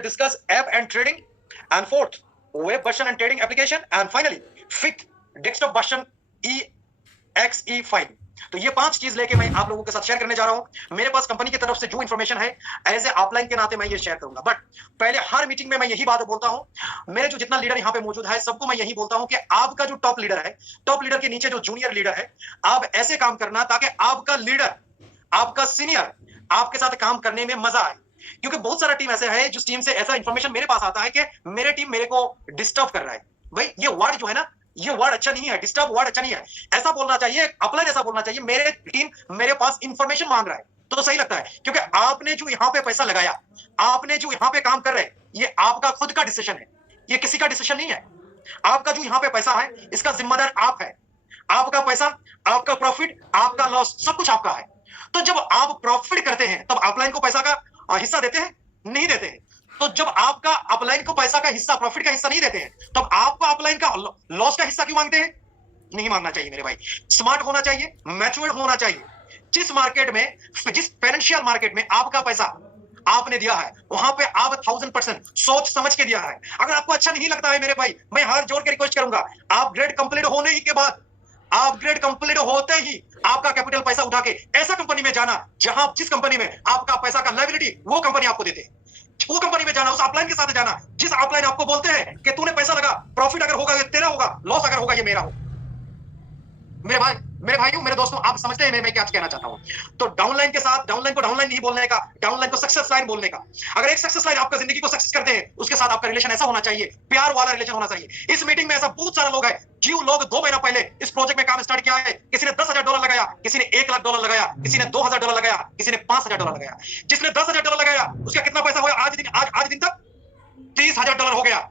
discuss app and trading, and fourth, web version and trading application, and finally, fifth, desktop version exe5। तो ये 5 चीज लेके मैं आप लोगों के साथ शेयर करने जा रहा हूं। मेरे पास कंपनी की तरफ से जो इंफॉर्मेशन है एज ए ऑफलाइन के नाते मैं ये शेयर करूंगा। बट पहले हर मीटिंग में मैं यही बात बोलता हूं, मेरे जो जितना लीडर यहाँ पे मौजूद है सबको मैं यही बोलता हूं कि आपका जो टॉप लीडर है, टॉप लीडर के नीचे जो जूनियर लीडर है, आप ऐसे काम करना ताकि आपका लीडर, आपका सीनियर आपके साथ काम करने में मजा आए। क्योंकि बहुत सारा टीम ऐसे है जिस टीम से ऐसा इंफॉर्मेशन मेरे पास आता है कि मेरे टीम मेरे को डिस्टर्ब कर रहा है। भाई ये वर्ड जो है ना, ये वर्ड अच्छा नहीं है, डिस्टर्ब वर्ड अच्छा नहीं है। ऐसा बोलना चाहिए, अपलाइन ऐसा बोलना चाहिए, मेरे टीम मेरे पास इंफॉर्मेशन मांग रहा है तो सही लगता है। क्योंकि आपने जो यहाँ पे पैसा लगाया, आपने जो यहाँ पे काम कर रहे हैं, ये आपका खुद का डिसीजन है, ये किसी का डिसीजन नहीं है। आपका जो यहाँ पे पैसा है इसका जिम्मेदार आप है। आपका पैसा, आपका प्रॉफिट, आपका लॉस, सब कुछ आपका है। तो जब आप प्रॉफिट करते हैं तब अपलाइन को पैसा का हिस्सा देते हैं? नहीं देते हैं। तो जब आपका अपलाइन को पैसा का हिस्सा, प्रॉफिट का हिस्सा नहीं देते हैं, तब आपको अपलाइन का लॉस का हिस्सा क्यों मांगते हैं? नहीं मांगना चाहिए मेरे भाई। स्मार्ट होना चाहिए, मैच्योर्ड होना चाहिए। जिस मार्केट में, जिस फाइनेंशियल मार्केट में आपका पैसा आपने दिया है, वहां पे आप 1000% सोच समझ के दिया है। अगर आपको अच्छा नहीं लगता है मेरे भाई, मैं हाथ जोड़ के रिक्वेस्ट करूंगा, आप ग्रेड कंप्लीट होने ही के बाद, अपग्रेड कंप्लीट होते ही आपका कैपिटल पैसा उठा के ऐसा कंपनी में जाना जहां, जिस कंपनी में आपका पैसा का लायबिलिटी वो कंपनी आपको देते। वो कंपनी में जाना, उस अपलाइन के साथ जाना जिस अपलाइन आपको बोलते हैं कि तूने पैसा लगा, प्रॉफिट अगर होगा ये तेरा होगा, लॉस अगर होगा ये मेरा हो। मेरे भाइयों, मेरे दोस्तों, आप समझते हैं मैं क्या कहना चाहता हूं। तो डाउनलाइन के साथ, डाउनलाइन को डाउनलाइन नहीं बोलने का, डाउनलाइन को सक्सेस लाइन बोलने का। अगर एक सक्सेस लाइन आपका जिंदगी को सक्सेस करते हैं, उसके साथ आपका रिलेशन ऐसा होना चाहिए, प्यार वाला रिलेशन होना चाहिए। इस मीटिंग में ऐसा बहुत सारा लोग है जो लोग 2 महीना पहले इस प्रोजेक्ट में काम स्टार्ट किया है। किसी ने $10,000 लगाया, किसी ने $1,00,000 लगाया, किसी ने $2,000 लगाया, किसी ने $5,000 लगाया। जिसने $10,000 लगाया उसका कितना पैसा हुआ आज दिन तक? $30,000 हो गया।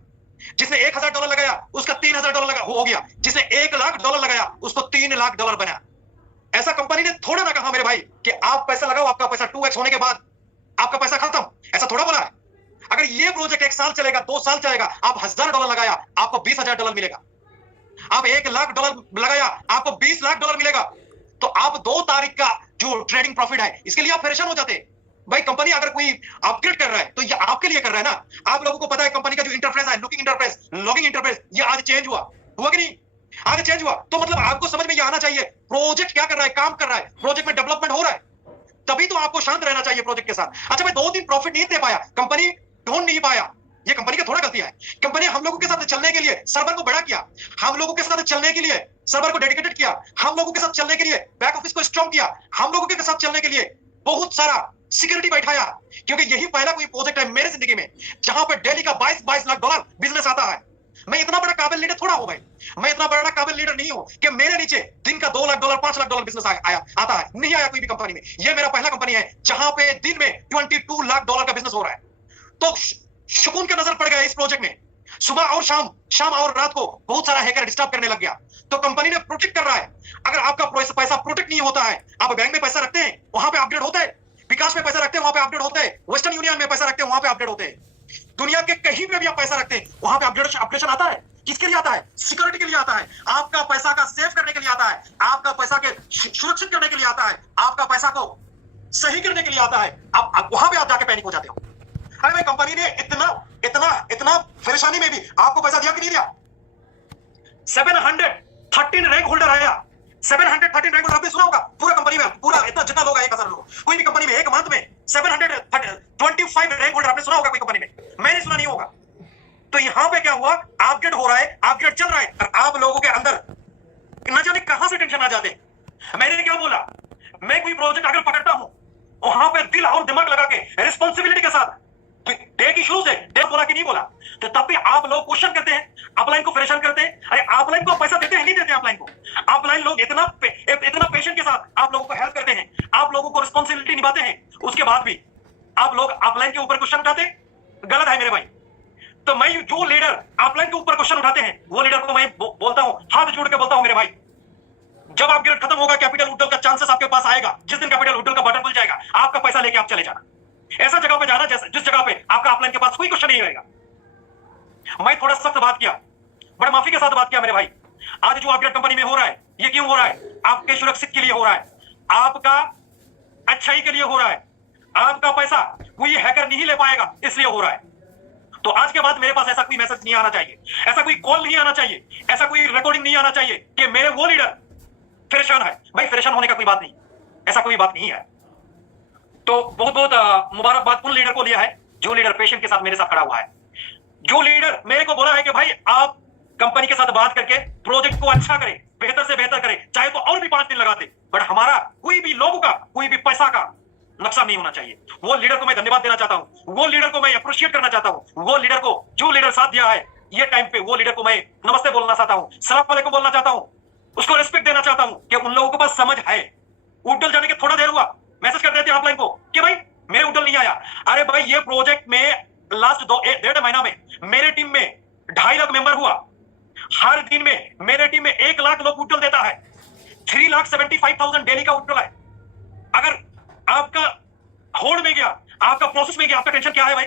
जिसने $1,000 लगाया उसका $3,000 हो गया। जिसने $1,00,000 लगाया उसको $3,00,000 बना। ऐसा कंपनी ने थोड़ा ना कहा मेरे भाई कि आप पैसा लगाओ, आपका पैसा 2x होने के बाद आपका पैसा खत्म, ऐसा थोड़ा बोला है। अगर ये प्रोजेक्ट 1 साल चलेगा, 2 साल चलेगा, आप $1,000 लगाया आपको $20,000 मिलेगा। आप $1,00,000 लगाया आपको $20,00,000 मिलेगा। तो आप 2 तारीख का जो ट्रेडिंग प्रॉफिट है इसके लिए आप परेशान हो जाते। भाई कंपनी अगर कोई अपग्रेड कर रहा है तो ये आपके लिए कर रहा है ना। आप लोगों को पता है कंपनी का जो इंटरफेस है, लुकिंग इंटरफेस, लॉगिंग इंटरफेस, ये आज चेंज हुआ कि नहीं? आगे चेंज हुआ तो मतलब आपको समझ में ये आना चाहिए प्रोजेक्ट क्या कर रहा है, काम कर रहा है, प्रोजेक्ट में डेवलपमेंट हो रहा है, तभी तो आपको शांत रहना चाहिए प्रोजेक्ट के साथ। अच्छा भाई 2 दिन प्रॉफिट नहीं दे पाया, कंपनी ढूंढ नहीं पाया, ये कंपनी का थोड़ा गलती है। कंपनी हम लोगों के साथ चलने के लिए सर्वर को बड़ा किया, हम लोगों के साथ चलने के लिए सर्वर को डेडिकेटेड किया, हम लोगों के साथ चलने के लिए बैक ऑफिस को स्ट्रॉन्ग किया, हम लोगों के साथ चलने के लिए बहुत सारा सिक्योरिटी बैठाया। क्योंकि यही पहला कोई प्रोजेक्ट है मेरे जिंदगी में जहां पर डेली का $22 लाख बिजनेस आता है। मैं इतना बड़ा काबिल लीडर थोड़ा हूं भाई, मैं इतना बड़ा काबिल लीडर नहीं हूं कि मेरे नीचे दिन का $2 लाख, $5 लाख बिजनेस आता है। नहीं आया कोई भी कंपनी में। ये मेरा पहला कंपनी है जहां पे दिन में $22 लाख का बिजनेस हो रहा है। तो सुकून की नजर पड़ गया इस प्रोजेक्ट में। सुबह और शाम और रात को बहुत सारा हैकर डिस्टर्ब करने लग गया। तो कंपनी ने प्रोटेक्ट कर रहा है। अगर आपका पैसा प्रोटेक्ट नहीं होता है, आप बैंक में पैसा रखते हैं वहां पे अपडेट होता है, विकास में पैसा रखते हैं वहां पे अपडेट होते हैं, वेस्टर्न यूनियन में पैसा रखते हैं वहां पे अपडेट होते हैं, दुनिया के कहीं पे भी आप पैसा रखते हैं वहां पे अपडेशन आता है। किसके लिए आता है? सिक्योरिटी के लिए आता है। आपका पैसा का सेव करने के लिए आता है, आपका पैसा के सुरक्षित करने के लिए आता है, आपका पैसा को सही करने के लिए आता है। आप वहां पे आप जाके पैनिक हो जाते हो। अरे भाई कंपनी ने इतना परेशानी में भी आपको पैसा दिया कि नहीं दिया? 713 रैंक होल्डर आया, 713 रैंक होल्डर आपने सुना होगा पूरा कंपनी में, पूरा इतना जितना लोग आए 1,000 लोग, कोई भी कंपनी में एक मंथ में 725 रैंक होल्डर आपने सुना होगा कोई कंपनी में? मैंने सुना नहीं होगा। तो यहां पे क्या हुआ, अपग्रेड हो रहा है, अपग्रेड चल रहा है, और आप लोगों के अंदर न जाने कहां से टेंशन आ जाते। मैंने क्या बोला, मैं कोई प्रोजेक्ट अगर पकड़ता हूं वहां पे दिल और दिमाग लगा के रिस्पॉन्सिबिलिटी के साथ, डे की शुरू से डे बोला कि नहीं बोला, तो तब भी आप लोग क्वेश्चन करते हैं, अपलाइन को परेशान करते हैं। अरे अपलाइन को पैसा देते हैं नहीं देते? अपलाइन को, अपलाइन लोग इतना पेशेंट के साथ आप लोगों को हेल्प करते हैं, आप लोगों को रिस्पॉन्सिबिलिटी निभाते हैं, उसके बाद भी आप लोग अपलाइन के ऊपर क्वेश्चन उठाते, गलत है मेरे भाई। तो मैं जो लीडर अपलाइन के ऊपर क्वेश्चन उठाते हैं वो लीडर को मैं बोलता हूं, हाथ जोड़ के बोलता हूं मेरे भाई, जब अपग्रेड खत्म होगा कैपिटल विड्रॉल का चांसेस आपके पास आएगा। जिस दिन कैपिटल विड्रॉल का बटन खुल जाएगा आपका पैसा लेके आप चले जाना। ऐसा जगह पे जाना जिस जगह पे आपका अपलाइन के पास कोई क्वेश्चन नहीं रहेगा। मैं थोड़ा सख्त बात किया, बड़ा माफी के साथ बात किया मेरे भाई। आज जो अपग्रेड कंपनी में हो रहा है ये क्यों हो रहा है? आपके सुरक्षित के लिए हो रहा है, आपका अच्छाई के लिए हो रहा है। आपका पैसा कोई हैकर नहीं ले पाएगा इसलिए हो रहा है। तो आज के बाद मेरे पास ऐसा कोई मैसेज नहीं आना चाहिए, ऐसा कोई कॉल नहीं आना चाहिए, ऐसा कोई रिकॉर्डिंग नहीं आना चाहिए कि मेरे वो लीडर परेशान है। भाई परेशान होने का कोई बात नहीं, ऐसा कोई बात नहीं है। तो बहुत बहुत मुबारकबाद उन लीडर को लिया है जो लीडर पेशेंट के साथ मेरे साथ खड़ा हुआ है, जो लीडर मेरे को बोला है कि भाई आप कंपनी के साथ बात करके प्रोजेक्ट को अच्छा करें, बेहतर से बेहतर करें, चाहे तो और भी 5 दिन लगा दे, बट हमारा कोई भी लोगों का कोई भी पैसा का नुकसान नहीं होना चाहिए। वो लीडर को मैं धन्यवाद देना चाहता हूं, वो लीडर को मैं अप्रिशिएट करना चाहता हूं, वो लीडर को जो लीडर साथ दिया है ये टाइम पे, वो लीडर को मैं नमस्ते बोलना चाहता हूं, सलाम वालेकुम बोलना चाहता हूं, उसको रिस्पेक्ट देना चाहता हूं कि उन लोगों के पास समझ है। उड्डल जाने के थोड़ा देर हुआ मैसेज कर देते ऑफलाइन को कि भाई मेरे उड्डल नहीं आया। अरे भाई ये प्रोजेक्ट में लास्ट 1.5 महीना में मेरे टीम में 2.5 लाख मेंबर हुआ, हर दिन में मेरे टीम में 1 लाख लोग उड्डल देता है, 3,75,000 डेली का उड्डल है। अगर आपका होल्ड में गया, आपका प्रोसेस में गया, आपका टेंशन क्या है भाई?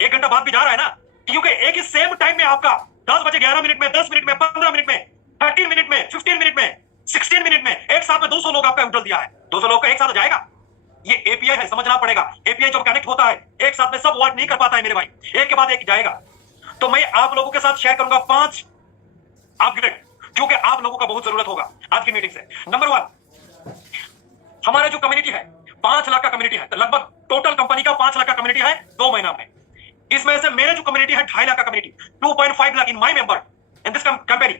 1 घंटा बाद भी जा रहा है ना, क्योंकि एक ही सेम टाइम में आपका 10 बजे 11 मिनट में, 10 मिनट में, 15 मिनट में, 13 मिनट में, 15 मिनट में, 16 मिनट में, एक साथ में 200 लोग आपका उड्डल दिया है। 200 लोग का एक साथ जाएगा, ये एपीआई है, समझना पड़ेगा। एपीआई जब कनेक्ट होता है एक साथ में सब वर्क नहीं कर पाता है मेरे भाई, एक के बाद एक जाएगा। तो मैं आप लोगों के साथ शेयर करूंगा 5 अपग्रेड जो कि आप लोगों का बहुत जरूरत होगा आज की मीटिंग से। नंबर 1, हमारा जो कम्युनिटी है 5 लाख का कम्युनिटी है, तो लगभग टोटल कंपनी का 5 लाख का कम्युनिटी है 2 महीना में। इसमें से मेरे जो कम्युनिटी है 2.5 लाख का community, 2.5 lakh in my member in this company.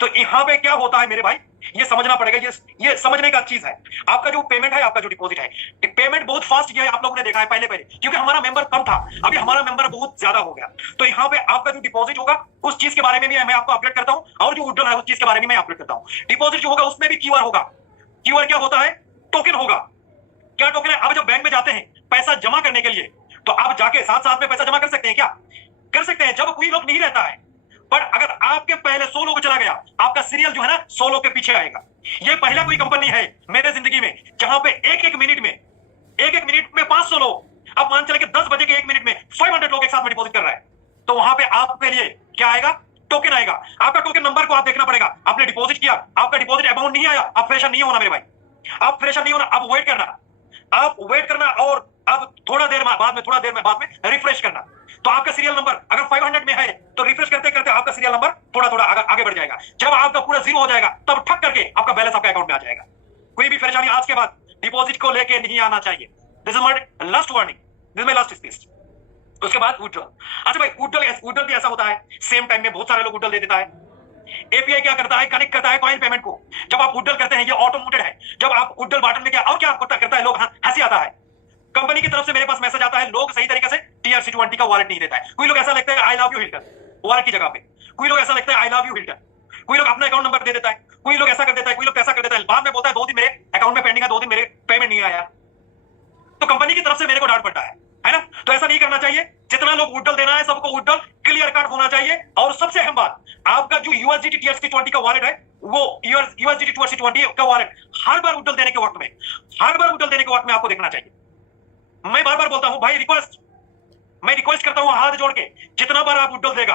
तो यहां पे क्या होता है मेरे भाई, ये समझना पड़ेगा, ये समझने का चीज है। आपका जो पेमेंट है, आपका जो डिपॉजिट है, पेमेंट बहुत फास्ट किया है आप लोगों ने देखा है पहले क्योंकि हमारा मेंबर कम था, अभी हमारा मेंबर बहुत ज्यादा हो गया। तो यहाँ पे आपका जो डिपॉजिट होगा उस चीज के बारे में भी मैं आपको अपडेट करता हूँ, और जो उड्डल है उस चीज के बारे में मैं अपडेट करता हूँ। डिपॉजिट जो होगा उसमें भी क्यूआर होगा। क्यूआर क्या होता है? टोकन होगा। क्या टोकन है? अब जब बैंक में जाते हैं पैसा जमा करने के लिए, तो आप जाके साथ साथ में पैसा जमा कर सकते हैं। क्या कर सकते हैं? जब कोई लोग नहीं रहता है, पर अगर आपके पहले 100 लोग चला गया, आपका सीरियल जो है ना 100 लोग के पीछे आएगा। ये पहला कोई कंपनी है मेरे जिंदगी में जहां पे एक मिनट में 500 लोग, अब मान चले कि 10 बजे के 1 मिनट में 500 लोग एक साथ में डिपॉजिट कर रहा है। तो वहां पे आपके लिए क्या आएगा? टोकन आएगा। आपका टोकन नंबर को आप देखना पड़ेगा। आपने डिपॉजिट किया, आपका डिपॉजिट अमाउंट नहीं आया, आप परेशान नहीं होना मेरे भाई, आप परेशान नहीं होना। आप वेट करना, और अब थोड़ा देर बाद में रिफ्रेश करना। तो आपका सीरियल नंबर अगर 500 में है तो रिफ्रेश करते करते आपका सीरियल नंबर थोड़ा आगे बढ़ जाएगा। जब आपका पूरा 0 हो जाएगा तब ठक करके आपका बैलेंस आपके अकाउंट में आ जाएगा। कोई भी परेशानी आज के बाद डिपॉजिट को लेके नहीं आना चाहिए। This is my last warning, this is my last speech. उसके बाद विड्रॉल। अच्छा भाई, विड्रॉल भी ऐसा होता है, सेम टाइम में बहुत सारे लोग विड्रॉल दे देता है। एपीआई क्या करता है? कनेक्ट करता है कॉइन पेमेंट को। जब आप विड्रॉल करते हैं, ये ऑटोमेटेड है। जब आप विड्रॉल बटन में क्या करता है, लोग हंसी आता है। कंपनी की तरफ से मेरे पास मैसेज आता है, लोग सही तरीके से TRC20 का वॉलेट नहीं देता है। कोई लोग ऐसा लगता है I love you Hilton wallet की जगह पे, कोई लोग ऐसा लगता है आई लव यू हिल्टन, कोई लोग अपना अकाउंट नंबर दे देता है, कोई लोग ऐसा कर देता है, कोई लोग ऐसा कर देता है, बाद में बोलता है 2 दिन मेरे अकाउंट में पेंडिंग है, 2 दिन मेरे पेमेंट नहीं आया। तो कंपनी की तरफ से मेरे को डांट पड़ता है ना। तो ऐसा नहीं करना चाहिए। जितना लोग विड्रॉल देना है सबको विड्रॉल क्लियर कार्ड होना चाहिए। और सबसे अहम बात, आपका जो USDT TRC20 का वॉलेट है, वो USDT TRC20 का वॉलेट हर बार विड्रॉल देने के वक्त में आपको देखना चाहिए। मैं बार बोलता हूं भाई, मैं रिक्वेस्ट करता हूं हाथ जोड़ के, जितना बार आप विड्रॉल देगा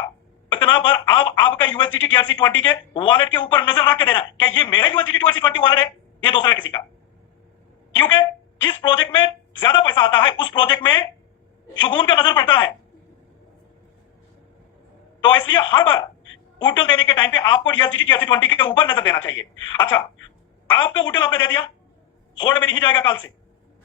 उतना बार आप आपका USDT TRC20 के वॉलेट के ऊपर नजर रख के देना, क्या ये मेरा USDT TRC20 वॉलेट है, ये दूसरा किसी का। क्योंकि जिस प्रोजेक्ट में ज्यादा पैसा आता है उस प्रोजेक्ट में शुगुन का नजर पड़ता है। तो इसलिए हर बार विड्रॉल देने के टाइम पे आपको USDT TRC20 के ऊपर नजर देना चाहिए। अच्छा, आपका विड्रॉल आपने दे दिया, होल्ड में नहीं जाएगा, कल से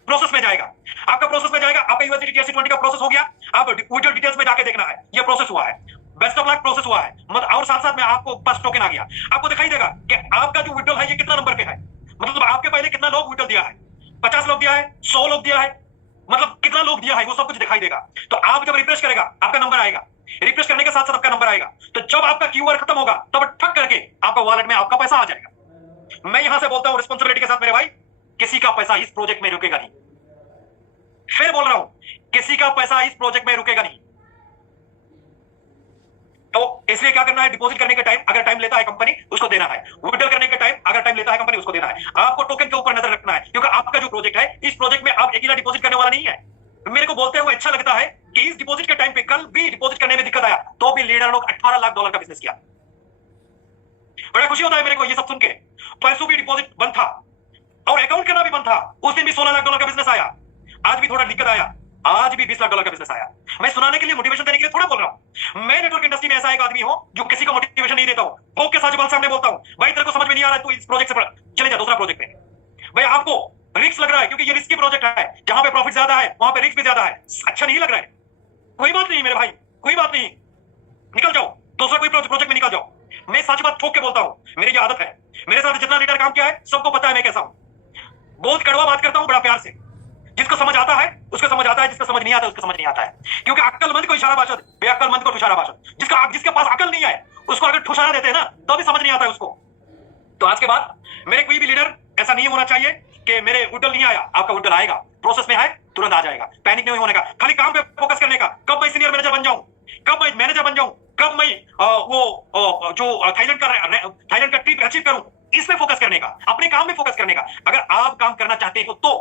प्रोसेस में जाएगा। आपका प्रोसेस में जाएगा, आपका USDT TRC20 का प्रोसेस हो गया। आप विड्रॉल डिटेल्स में जाके देखना है, ये प्रोसेस हुआ है, बेस्ट ऑफ लक प्रोसेस हुआ है। और साथ में आपको पास टोकन आ गया, आपको दिखाई देगा कि आपका जो विड्रॉल है ये कितना नंबर पे है, मतलब आपके पहले कितना लोग विड्रॉल दिया है, 50 लोग दिया है, 100 लोग दिया है, मतलब कितना लोग दिया है वो सब कुछ दिखाई देगा। तो आप जब रिफ्रेश करेगा आपका नंबर आएगा, रिफ्रेश करने के साथ साथ आपका नंबर आएगा। तो जब आपका क्यूआर खत्म होगा तब ठक करके आपका वॉलेट में आपका पैसा आ जाएगा। मैं यहां से बोलता हूं रिस्पांसिबिलिटी के साथ मेरे भाई, किसी का पैसा इस प्रोजेक्ट में रुकेगा नहीं। फिर बोल रहा हूं, किसी का पैसा इस प्रोजेक्ट में रुकेगा नहीं। तो इसलिए क्या करना है, डिपॉजिट करने के टाइम अगर टाइम लेता है कंपनी उसको देना है, विड्रॉल करने के टाइम अगर टाइम लेता है कंपनी उसको देना है। आपको टोकन के ऊपर नजर रखना है, क्योंकि आपका जो प्रोजेक्ट है इस प्रोजेक्ट में आप अकेला डिपॉजिट करने वाला नहीं है। मेरे को बोलते हुए अच्छा लगता है कि इस डिपॉजिट के टाइम पे कल भी डिपॉजिट करने में दिक्कत आया तो भी लीडर लोग $18 लाख का बिजनेस किया। बड़ा खुशी होता है मेरे को ये सब सुन के। पैसों भी डिपॉजिट बंद था और अकाउंट करना भी बंद था, उस दिन भी $16 लाख का बिजनेस आया। आज भी थोड़ा दिक्कत आया, आज भी $20 लाख का बिजनेस आया। मैं सुनाने के लिए, मोटिवेशन देने के लिए थोड़ा बोल रहा हूं। मैं नेटवर्क इंडस्ट्री में ऐसा एक आदमी हूं जो किसी को मोटिवेशन नहीं देता हूं, भोग के साथ जुबान सामने बोलता हूं, भाई तेरे को समझ में नहीं आ रहा है, तू इस प्रोजेक्ट से चले जा दूसरा प्रोजेक्ट में। भाई आपको रिस्क लग रहा है क्योंकि ये रिस्की प्रोजेक्ट है, जहां पे प्रॉफिट ज्यादा है वहां पे रिस्क भी ज्यादा है, अच्छा नहीं लग रहा है, कोई बात नहीं मेरे भाई, कोई बात नहीं, निकल जाओ, दूसरा कोई प्रोजेक्ट में निकल जाओ। मैं सच बात ठोक के बोलता हूं, मेरी ये आदत है, मेरे साथ जितना लीडर काम किया है सबको पता है मैं कैसा हूं। बहुत कड़वा बात करता हूं बड़ा प्यार से, जिसको समझ आता है उसको समझ आता है, जिसको समझ नहीं आता उसको समझ नहीं आता है। क्योंकि अक्लमंद को इशारा भाषण, बेअक्लमंद को ठुशारा भाषण। जिसके पास अकल नहीं है उसको अगर ठुशारा देते हैं ना तो भी समझ नहीं आता है उसको। तो आज के बाद मेरे कोई भी लीडर ऐसा नहीं होना चाहिए कि मेरे उड्डल नहीं आया, आपका उड्डल आएगा, प्रोसेस में है तुरंत आ जाएगा, पैनिक नहीं होने का, खाली काम पे फोकस करने का। कब मैं सीनियर मैनेजर बन जाऊं, कब मैं मैनेजर बन जाऊं, कब मैं जो थाईलैंड का ट्रिप अचीव करूं, इस पे फोकस करने का, अपने काम में फोकस करने का। अगर आप काम करना चाहते हो तो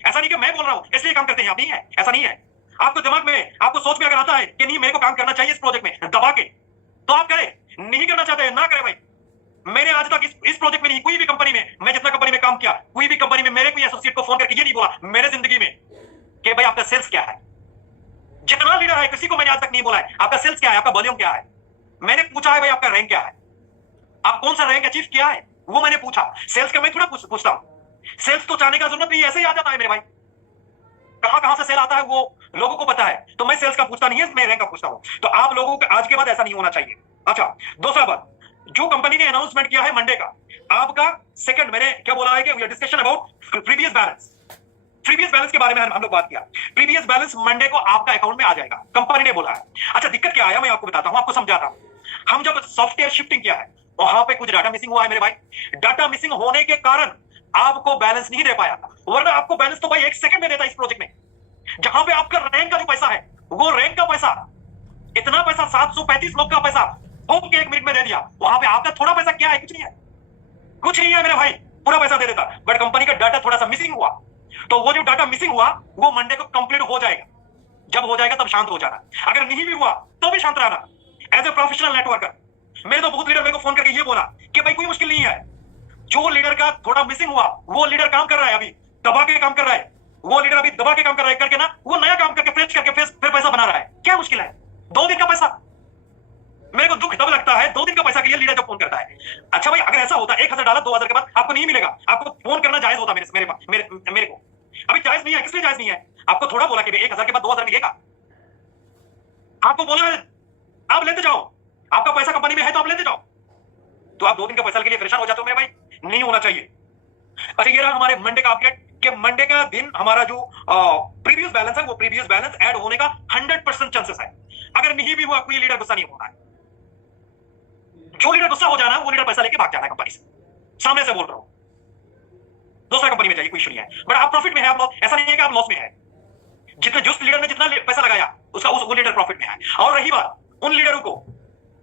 ऐसा नहीं कि मैं बोल रहा हूं इसलिए काम करते हैं आप, नहीं है, ऐसा नहीं है। आपको दिमाग में, आपको सोच में अगर आता है कि नहीं मेरे को काम करना चाहिए इस प्रोजेक्ट में दबा के, तो आप करें। नहीं करना चाहते हैं ना करें भाई। मैंने आज तक इस प्रोजेक्ट में नहीं, कोई भी कंपनी में, मैं जितना कंपनी में काम किया, कोई भी कंपनी में मेरे कोई एसोसिएट को फोन करके ये नहीं बोला मेरे जिंदगी में कि भाई आपका सेल्स क्या है। जितना लीडर है किसी को मैंने आज तक नहीं बोला है आपका सेल्स क्या है, आपका वॉल्यूम क्या है। मैंने पूछा है भाई आपका रैंक क्या है, आप कौन सा रैंक अचीव किया है, वो मैंने पूछा। सेल्स का मैं थोड़ा पूछता हूं, सेल्स तो चाहने का जरूरत नहीं, ऐसे ही आ जाता है मेरे भाई। कहां से सेल आता है वो लोगों को पता है, तो मैं सेल्स का पूछता नहीं है, मैं रैंक का पूछता हूं। तो आप लोगों को आज के बाद ऐसा नहीं होना चाहिए। अच्छा, दूसरा बात, जो कंपनी ने अनाउंसमेंट किया है मंडे का, आपका सेकंड, मैंने क्या बोला है कि discussion about previous balance. Previous balance के बारे में हम लोग बात किया। प्रीवियस बैलेंस मंडे को आपका अकाउंट में आ जाएगा, कंपनी ने बोला है। अच्छा, दिक्कत क्या आया मैं आपको बताता हूं, आपको समझाता हूं। हम जब सॉफ्टवेयर शिफ्टिंग किया है वहां पे कुछ डाटा मिसिंग हुआ है मेरे भाई। डाटा मिसिंग होने के कारण आपको बैलेंस नहीं दे पाया था, वरना आपको बैलेंस तो भाई 1 सेकंड में देता इस प्रोजेक्ट में। जहां पे आपका रैंक का जो पैसा है, वो रैंक का पैसा, इतना पैसा 735 लोग का पैसा होम के 1 मिनट में दे दिया। वहां पे आपका थोड़ा पैसा क्या है, कुछ नहीं है, कुछ नहीं है मेरे भाई, पूरा पैसा दे देता। बट कंपनी का डाटा थोड़ा सा मिसिंग हुआ, तो वो जो डाटा मिसिंग हुआ वो मंडे को कंप्लीट हो जाएगा। जब हो जाएगा तब शांत हो जाना, अगर नहीं भी हुआ तो भी शांत रहना। एज ए प्रोफेशनल नेटवर्कर मेरे तो बहुत लीडर मेरे को फोन करके ये बोला कि भाई कोई मुश्किल नहीं है, जो लीडर का थोड़ा मिसिंग हुआ वो लीडर काम कर रहा है, अभी दबा के काम कर रहा है, वो लीडर अभी दबा के काम कर रहा है, करके ना वो नया काम करके फ्रेश करके फिर पैसा बना रहा है। क्या मुश्किल है, 2 दिन का पैसा। मेरे को दुख तब लगता है 2 दिन का पैसा के लिए लीडर जब फोन करता है। अच्छा भाई, अगर ऐसा होता 1000 डाला 2000 के बाद आपको नहीं मिलेगा, आपको फोन करना जायज होता मेरे को। अभी जायज नहीं है, किसलिए जायज नहीं है? आपको थोड़ा बोला कि 1000 के बाद 2000 मिलेगा, आपको बोला है आप लेते जाओ, आपका पैसा कंपनी में है तो आप लेते जाओ, तो आप 2 दिन का पैसा के लिए परेशान हो जाते हो मेरे भाई, नहीं होना चाहिए। अच्छा, ये रहा हमारे मंडे का अपडेट कि मंडे का दिन हमारा जो प्रीवियस बैलेंस है, वो प्रीवियस बैलेंस ऐड होने का 100% चांसेस है। अगर नहीं भी हुआ, कोई लीडर गुस्सा नहीं होना है। जो लीडर गुस्सा हो जाना वो लीडर पैसा लेके भाग जाना है कंपनी से, सामने से बोल रहा हूं। दूसरा कंपनी में जाइए, कोई इशू नहीं है, बट आप प्रॉफिट में है, आप ऐसा नहीं है कि आप लॉस में है। जिस लीडर ने जितना पैसा लगाया उसका वो लीडर प्रॉफिट में है। और रही बात उन लीडरों को,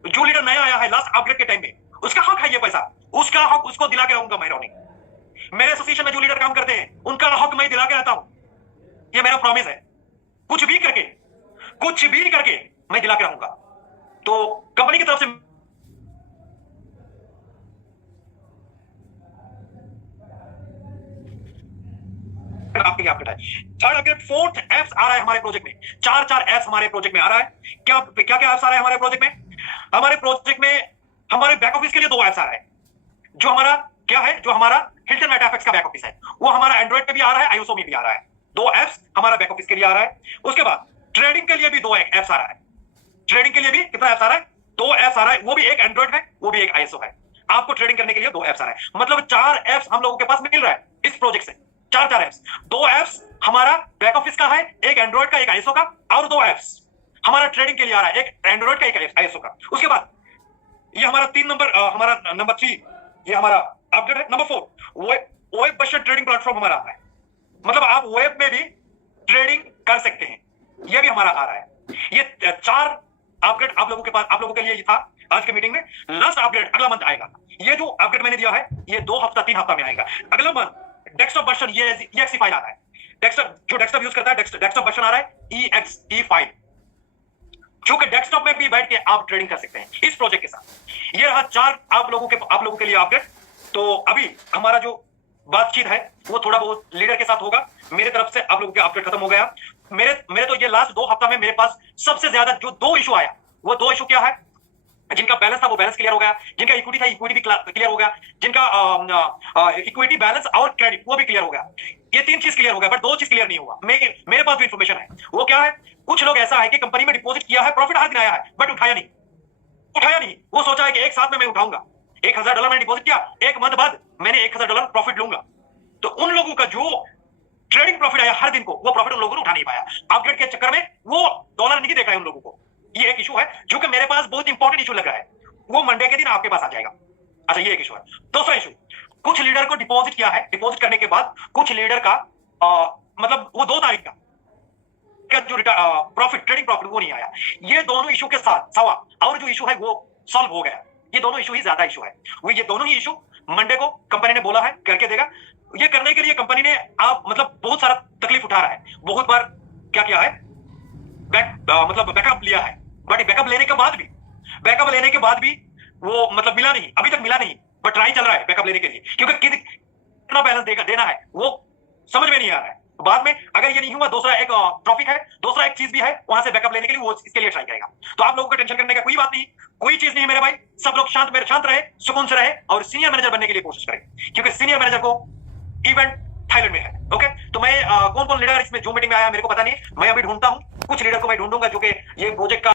जो लीडर नया आया है लास्ट अपग्रेड के टाइम में, उसका हक है ये पैसा, उसका हक उसको दिला के रहूंगा मैं रॉनिंग। मेरे एसोसिएशन में जो लीडर काम करते हैं उनका हक मैं दिला के रहता हूं, ये मेरा प्रॉमिस है। कुछ भी करके मैं दिला के रहूंगा। तो कंपनी की तरफ से आपके लिए अपडेट है। थर्ड अपडेट, 4th एप्स आ रहा है हमारे प्रोजेक्ट में। 4 एप्स हमारे प्रोजेक्ट में आ रहा है। क्या एप्स आ रहा है हमारे प्रोजेक्ट में? हमारे प्रोजेक्ट में हमारे बैक ऑफिस के लिए 2 एप्स आ रहा है। जो हमारा क्या है, जो हमारा हिल्टन मेटाफिक्स का बैक ऑफिस है, वो हमारा एंड्रॉइड पे भी आ रहा है, आईओएस में भी आ रहा है। 2 एप्स हमारा बैक ऑफिस के लिए आ रहा है। उसके बाद ट्रेडिंग के लिए भी 2 एप्स आ रहा है। ट्रेडिंग के लिए भी कितना एप्स आ रहा है? 2 एप्स आ रहा है, वो भी एक एंड्रॉइड है, वो भी एक आईएसओ है। आपको ट्रेडिंग करने के लिए 2 एप्स आ रहा है, मतलब 4 एप्स हम लोगों के पास मिल रहा है इस प्रोजेक्ट से। 4 एप्स, 2 एप्स हमारा बैक ऑफिस का है, एक एंड्रॉइड का, एक आईएसओ का, और 2 एप्स हमारा ट्रेडिंग के लिए आ रहा है, एक एंड्रॉइड का, एक आईएसओ का। उसके बाद ये हमारा 3 नंबर, हमारा नंबर 3 ये हमारा अपडेट है। Number 4 web based trading platform हमारा आ रहा है, मतलब आप वेब में भी ट्रेडिंग कर सकते हैं, ये भी हमारा आ रहा है। ये 4 अपडेट आप लोगों के पास, आप लोगों के लिए ये था आज के मीटिंग में। लास्ट अपडेट अगला मंथ आएगा। ये जो अपडेट मैंने दिया है ये 2 हफ्ता 3 हफ्ता में आएगा। अगला मंथ डेस्कटॉप वर्जन ये EXE फाइल आ रहा है। जो डेस्कटॉप यूज करता है डेस्कटॉप वर्जन आ रहा है EXE फाइल, जो कि डेस्कटॉप में भी बैठ के आप ट्रेडिंग कर सकते हैं इस प्रोजेक्ट के साथ। ये रहा 4 आप लोगों के लिए अपडेट। तो अभी हमारा जो बातचीत है वो थोड़ा बहुत लीडर के साथ होगा। मेरे तरफ से आप लोगों के अपडेट खत्म हो गया। मेरे मेरे तो ये लास्ट 2 हफ्ता में मेरे पास सबसे ज्यादा जो 2 इशू आया, वो 2 इशू क्या है? जिनका बैलेंस था वो बैलेंस क्लियर हो गया, जिनका इक्विटी था इक्विटी भी क्लियर हो गया, जिनका इक्विटी बैलेंस और क्रेडिट वो भी क्लियर हो गया। ये 3 चीज क्लियर हो गया, बट 2 चीज क्लियर नहीं हुआ। मेरे पास जो इन्फॉर्मेशन है वो क्या है? कुछ लोग ऐसा है कि कंपनी में डिपॉजिट किया है, प्रॉफिट हर दिन आया है, बट उठाया नहीं। वो सोचा है कि एक साथ में मैं उठाऊंगा। $1000 मैंने डिपॉजिट किया, 1 मंथ बाद मैंने $1000 प्रॉफिट लूंगा। तो उन लोगों का जो ट्रेडिंग प्रॉफिट आया हर दिन को, वो प्रॉफिट उन लोगों ने उठा नहीं पाया। अपग्रेड के चक्कर में वो डॉलर नहीं देख रहे हैं उन लोगों को। ये एक इशू है जो कि मेरे पास बहुत इंपॉर्टेंट इशू लग रहा है, वो मंडे के दिन आपके पास आ जाएगा। अच्छा, ये एक इशू है। दूसरा इशू, कुछ लीडर को डिपॉजिट किया है, डिपॉजिट करने के बाद कुछ लीडर का मतलब वो 2 तारीख का जो प्रॉफिट, ट्रेडिंग प्रॉफिट वो नहीं आया। ये दोनों इशू के साथ सवा और जो इशू है वो सॉल्व हो गया। ये दोनों इशू ही ज्यादा इशू है। वो ये दोनों ही इशू मंडे को कंपनी ने बोला है करके देगा। ये करने के लिए कंपनी ने आप मतलब बहुत सारा तकलीफ उठा रहा है, बहुत बार क्या किया है, मतलब बैकअप लिया है, बट बैकअप लेने के बाद भी वो मतलब मिला नहीं, अभी तक मिला नहीं, बट ट्राई चल रहा है बैकअप लेने के लिए, क्योंकि कितना बैलेंस देना है वो समझ में नहीं आ रहा है। बाद में अगर ये नहीं हुआ, दूसरा एक टॉपिक है, दूसरा एक चीज भी है, वहां से बैकअप लेने के लिए वो इसके लिए ट्राई करेगा। तो आप लोगों को टेंशन करने का कोई बात नहीं, कोई चीज नहीं है मेरे भाई। सब लोग शांत रहे, सुकून से रहे और सीनियर मैनेजर बनने के लिए कोशिश करें, क्योंकि सीनियर मैनेजर को इवेंट थाईलैंड में है। ओके, तो मैं कौन कौन लीडर इसमें जूम मीटिंग में आया मेरे को पता नहीं, मैं अभी ढूंढता हूं। कुछ लीडर को मैं ढूंढूंगा जो कि ये प्रोजेक्ट का